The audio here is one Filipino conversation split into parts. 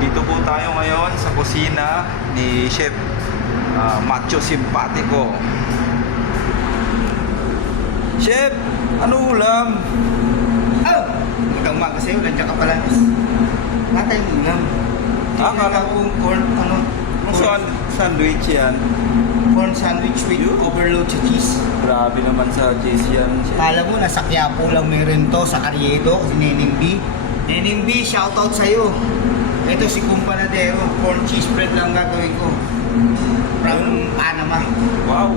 Dito po tayo ngayon sa kusina ni Chef Macho Simpatico. Chef, ano ulam? Oh! Magandang umaga sa'yo, nandiyan ka pala. Matay mo ulam. Akala ko corn, sandwich yan. corn sandwich with overload sa cheese. Grabe naman sa cheese yan, Chef. Kala mo, nasa Quiapo lang meron to, sa Carriedo, kasi Neneng B. Neneng B, shoutout sa'yo. Ito si Kumpanadero, corn cheese bread lang gagawin ko. From Panama. Wow.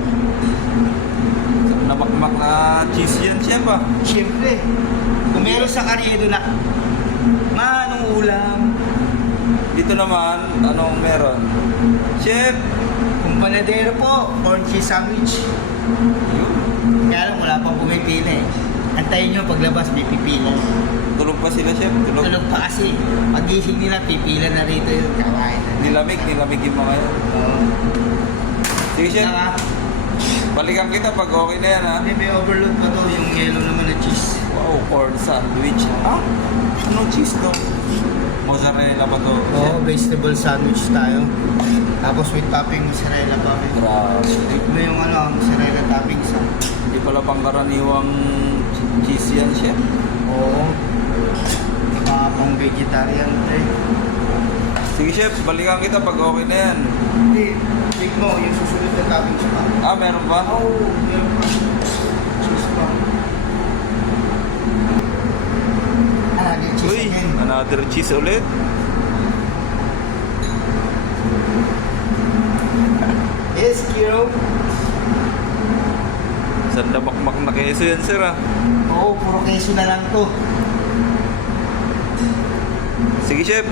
Namakmak na cheese yan, Chef ah. Siyempre, kung meron sa Carriedo na, anong ulam? Dito naman, anong meron? Chef! Kumpanadero po, corn cheese sandwich. Yun. Kaya lang, wala pang pumipila eh. Antayin nyo paglabas, may pipila. Tulog pa sila, Chef. Tulog pa kasi. Pagising nila, pipila na rito yung kawain. Nilamig yung mga yan. Sige, Chef. Balikan kita pag okay na yan, ha? May overload pa to, yung yellow naman na cheese. Wow, corn sandwich. Ah? Ano cheese to? Mozzarella pa to. Oo, vegetable sandwich tayo. Tapos with topping mozzarella pa. Grabe. Ito yung mozzarella topping sa. Hindi pala pangkaraniwang cheese yan, Chef. Oo. Mga pang vegetarian tayo. Sige, Chef. Balikan kita pag okay na yan. Hindi, take mo yung susunod na toppings pa. Ah, meron ba? Oo, meron pa. Cheese pa. Cheese Uy, again. another cheese ulit. Yes, Kiro. Saan makmak na keso yan, sir, ah? Oo, puro keso na lang to. Sige, Chef.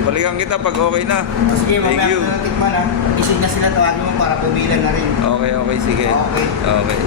Balikan kita pag okay na. Sige, Thank mamaya you. ko na natikman ha. Isig na sila, tawagin mo para pumila na rin. Okay, sige. Okay. Okay.